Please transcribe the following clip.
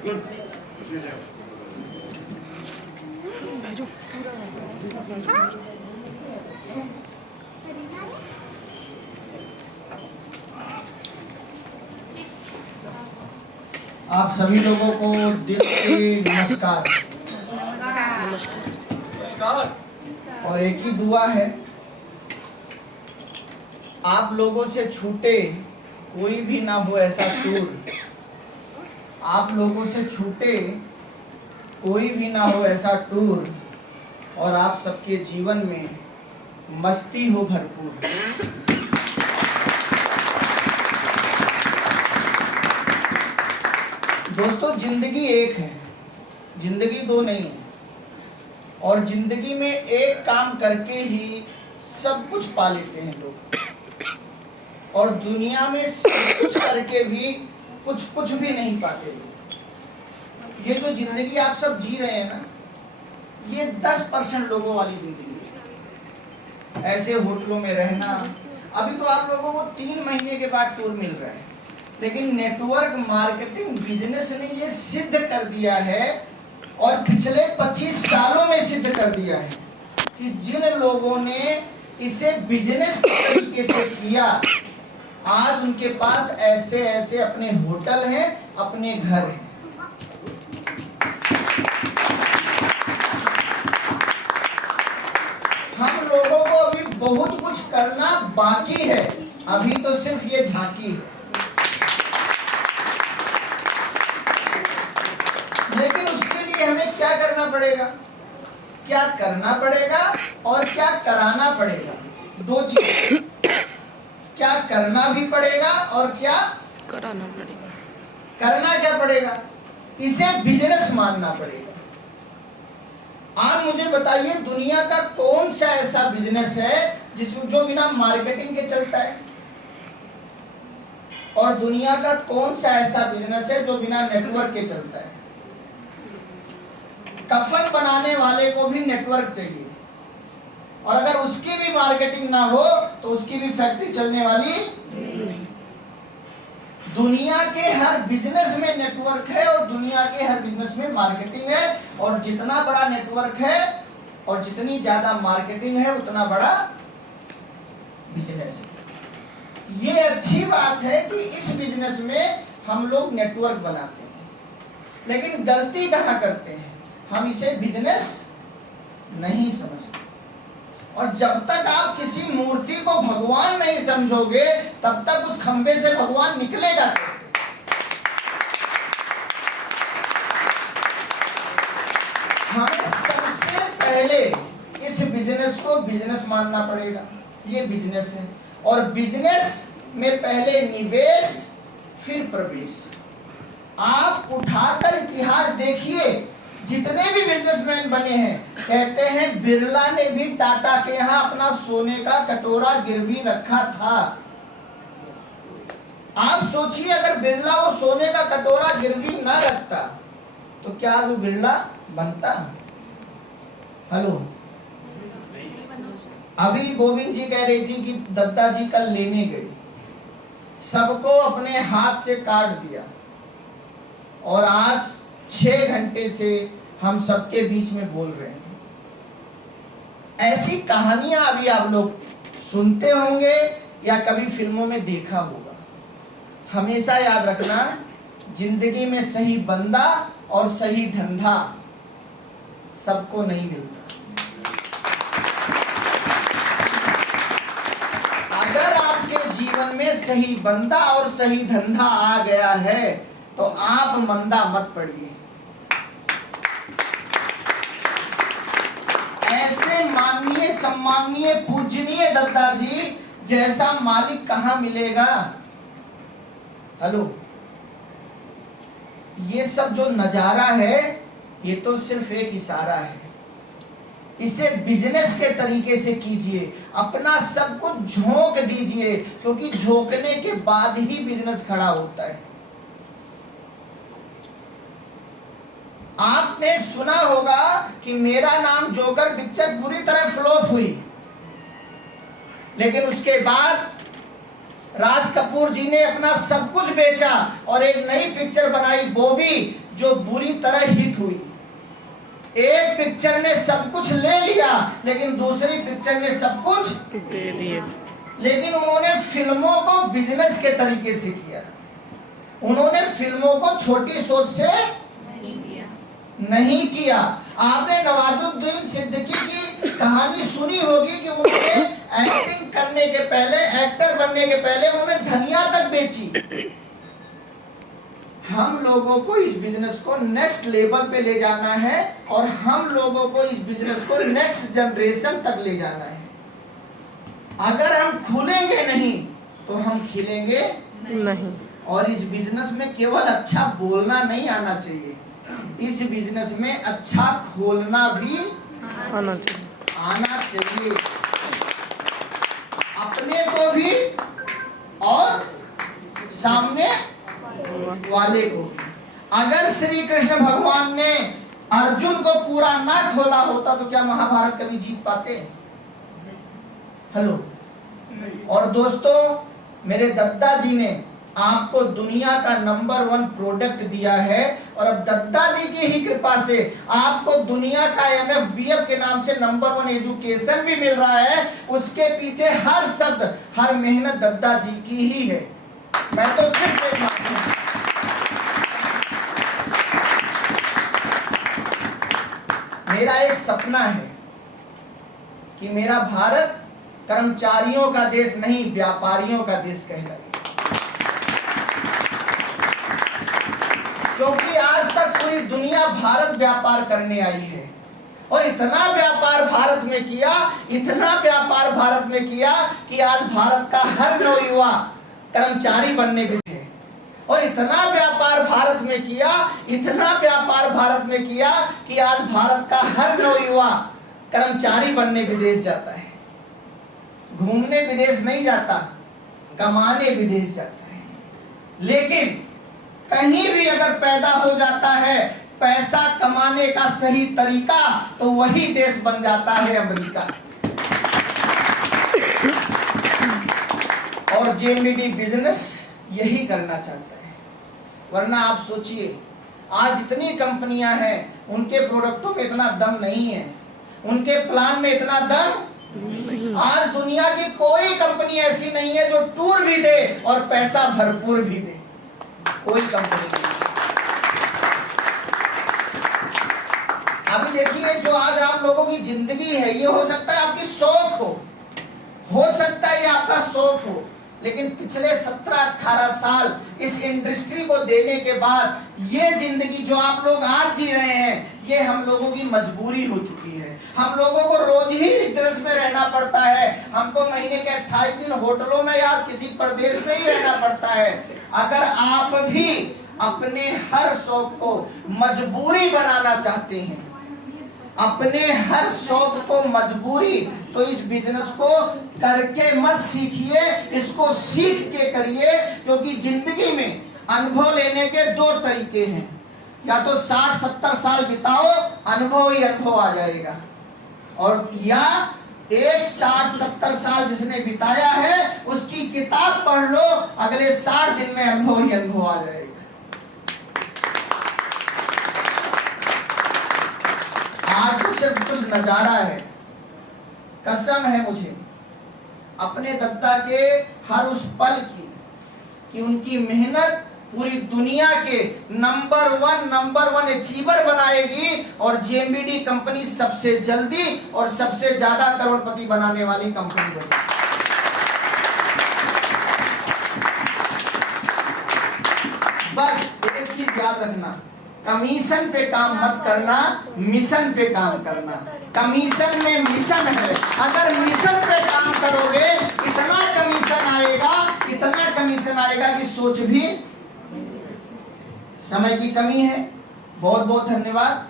आप सभी लोगों को दिल से नमस्कार। और एक ही दुआ है, आप लोगों से छूटे कोई भी ना हो ऐसा टूर, आप लोगों से छूटे कोई भी ना हो ऐसा टूर, और आप सबके जीवन में मस्ती हो भरपूर। दोस्तों, जिंदगी एक है, जिंदगी दो नहीं है, और जिंदगी में एक काम करके ही सब कुछ पा लेते हैं लोग, और दुनिया में सब कुछ करके भी कुछ भी नहीं पाते लोग। ये जो जिंदगी आप सब जी रहे हैं ना, ये 10% लोगों वाली जिंदगी है। ऐसे होटलों में रहना, अभी तो आप लोगों को 3 महीने के बाद टूर मिल रहा है, लेकिन नेटवर्क मार्केटिंग बिजनेस ने ये सिद्ध कर दिया है, और पिछले 25 सालों में सिद्ध कर दिया है कि जिन लोगों ने इसे बिजनेस के तरीके से किया, आज उनके पास ऐसे ऐसे अपने होटल हैं, अपने घर हैं। हम लोगों को अभी बहुत कुछ करना बाकी है, अभी तो सिर्फ ये झांकी है। लेकिन उसके लिए हमें क्या करना पड़ेगा, क्या करना पड़ेगा और क्या कराना पड़ेगा, दो चीज। क्या करना भी पड़ेगा और क्या कराना पड़ेगा। करना क्या पड़ेगा, इसे बिजनेस मानना पड़ेगा। आज मुझे बताइए, दुनिया का कौन सा ऐसा बिजनेस है जो बिना मार्केटिंग के चलता है, और दुनिया का कौन सा ऐसा बिजनेस है जो बिना नेटवर्क के चलता है। कफन बनाने वाले को भी नेटवर्क चाहिए, और अगर उसकी भी मार्केटिंग ना हो तो उसकी भी फैक्ट्री चलने वाली नहीं। दुनिया के हर बिजनेस में नेटवर्क है, और दुनिया के हर बिजनेस में मार्केटिंग है, और जितना बड़ा नेटवर्क है और जितनी ज्यादा मार्केटिंग है उतना बड़ा बिजनेस है। ये अच्छी बात है कि इस बिजनेस में हम लोग नेटवर्क बनाते हैं, लेकिन गलती कहाँ करते हैं, हम इसे बिजनेस नहीं समझते। और जब तक आप किसी मूर्ति को भगवान नहीं समझोगे, तब तक उस खंबे से भगवान निकलेगा कैसे। हमें सबसे पहले इस बिजनेस को बिजनेस मानना पड़ेगा। ये बिजनेस है, और बिजनेस में पहले निवेश फिर प्रवेश। आप उठाकर इतिहास देखिए, जितने भी बिजनेसमैन बने हैं, कहते हैं बिरला ने भी टाटा के यहाँ अपना सोने का कटोरा गिरवी रखा था। आप सोचिए, अगर बिरला वो सोने का कटोरा गिरवी ना रखता तो क्या वो बिरला बनता। हेलो, अभी गोविंद जी कह रही थी कि दत्ता जी कल लेने गई, सबको अपने हाथ से काट दिया, और आज 6 घंटे से हम सबके बीच में बोल रहे हैं। ऐसी कहानियां अभी आप लोग सुनते होंगे या कभी फिल्मों में देखा होगा। हमेशा याद रखना, जिंदगी में सही बंदा और सही धंधा सबको नहीं मिलता। अगर आपके जीवन में सही बंदा और सही धंधा आ गया है तो आप मंदा मत पड़िए। ऐसे माननीय सम्माननीय पूजनीय दत्ता जी जैसा मालिक कहां मिलेगा। हेलो, ये सब जो नजारा है ये तो सिर्फ एक इशारा है। इसे बिजनेस के तरीके से कीजिए, अपना सब कुछ झोंक दीजिए, क्योंकि झोंकने के बाद ही बिजनेस खड़ा होता है। आपने सुना होगा कि मेरा नाम जोकर पिक्चर पूरी तरह फ्लॉप हुई, लेकिन उसके बाद राज कपूर जी ने अपना सब कुछ बेचा और एक नई पिक्चर बनाई बॉबी, जो बुरी तरह हिट हुई। एक पिक्चर ने सब कुछ ले लिया लेकिन दूसरी पिक्चर ने सब कुछ दे दिया। लेकिन उन्होंने फिल्मों को बिजनेस के तरीके से किया। उन्होंने फिल्मों को छोटी सोच से नहीं किया। आपने नवाजुद्दीन सिद्दीकी की कहानी सुनी होगी कि उन्होंने एक्टिंग करने के पहले, एक्टर बनने के पहले उन्होंने धनिया तक बेची। हम लोगों को इस बिजनेस को नेक्स्ट लेवल पे ले जाना है और हम लोगों को इस बिजनेस को नेक्स्ट जनरेशन तक ले जाना है। अगर हम खुलेंगे नहीं तो हम खिलेंगे नहीं। और इस बिजनेस में केवल अच्छा बोलना नहीं आना चाहिए, इस बिजनेस में अच्छा खोलना भी आना चाहिए, अपने को भी और सामने वाले को। अगर श्री कृष्ण भगवान ने अर्जुन को पूरा ना खोला होता तो क्या महाभारत कभी जीत पाते? हेलो। और दोस्तों, मेरे दद्दा जी ने आपको दुनिया का नंबर 1 प्रोडक्ट दिया है और अब दद्दा जी की ही कृपा से आपको दुनिया का MFBF के नाम से नंबर 1 एजुकेशन भी मिल रहा है। उसके पीछे हर शब्द, हर मेहनत दद्दा जी की ही है। मैं तो सिर्फ एक मेरा एक सपना है कि मेरा भारत कर्मचारियों का देश नहीं, व्यापारियों का देश कहलाए। क्योंकि आज तक पूरी दुनिया भारत व्यापार करने आई है और इतना व्यापार भारत में किया, इतना व्यापार भारत में किया कि आज भारत का हर नवयुवा कर्मचारी बनने भी है। और इतना व्यापार भारत में किया, इतना व्यापार भारत में किया कि आज भारत का हर नवयुवा कर्मचारी बनने विदेश जाता है। घूमने विदेश नहीं जाता, कमाने विदेश जाता है। लेकिन कहीं भी अगर पैदा हो जाता है पैसा कमाने का सही तरीका, तो वही देश बन जाता है अमेरिका। और जेएमबीडी बिजनेस यही करना चाहता है। वरना आप सोचिए, आज इतनी कंपनियां हैं, उनके प्रोडक्टों में इतना दम नहीं है, उनके प्लान में इतना दम नहीं। आज दुनिया की कोई कंपनी ऐसी नहीं है जो टूर भी दे और पैसा भरपूर भी दे, कोई कंपनी नहीं। अभी देखिए, जो आज आप लोगों की जिंदगी है, ये हो सकता है आपकी शौक हो सकता है ये आपका शौक हो, लेकिन पिछले 17-18 साल इस इंडस्ट्री को देने के बाद ये जिंदगी जो आप लोग आज जी रहे हैं, ये हम लोगों की मजबूरी हो चुकी है। हम लोगों को रोज ही इस ड्रेस में रहना पड़ता है, हमको महीने के 28 दिन होटलों में या किसी प्रदेश में ही रहना पड़ता है। अगर आप भी अपने हर शौक को मजबूरी बनाना चाहते हैं, अपने हर शौक को मजबूरी, तो इस बिजनेस को करके मत सीखिए, इसको सीख के करिए। क्योंकि जिंदगी में अनुभव लेने के 2 तरीके हैं, या तो 60-70 साल बिताओ, अनुभव ही अनुभव आ जाएगा, और या एक 60-70 साल जिसने बिताया है उसकी किताब पढ़ लो, अगले 60 दिन में अनुभव ही अनुभव आ जाएगा। आज तो सिर्फ कुछ नजारा है, कसम है मुझे अपने दद्दा के हर उस पल की कि उनकी मेहनत पूरी दुनिया के नंबर वन अचीवर बनाएगी और जेएमबीडी कंपनी सबसे जल्दी और सबसे ज्यादा करोड़पति बनाने वाली कंपनी बनेगी। बस एक चीज याद रखना, कमीशन पे काम मत करना, मिशन पे काम करना। कमीशन में मिशन है, अगर मिशन पे काम करोगे इतना कमीशन आएगा कि सोच भी। समय की कमी है, बहुत बहुत धन्यवाद।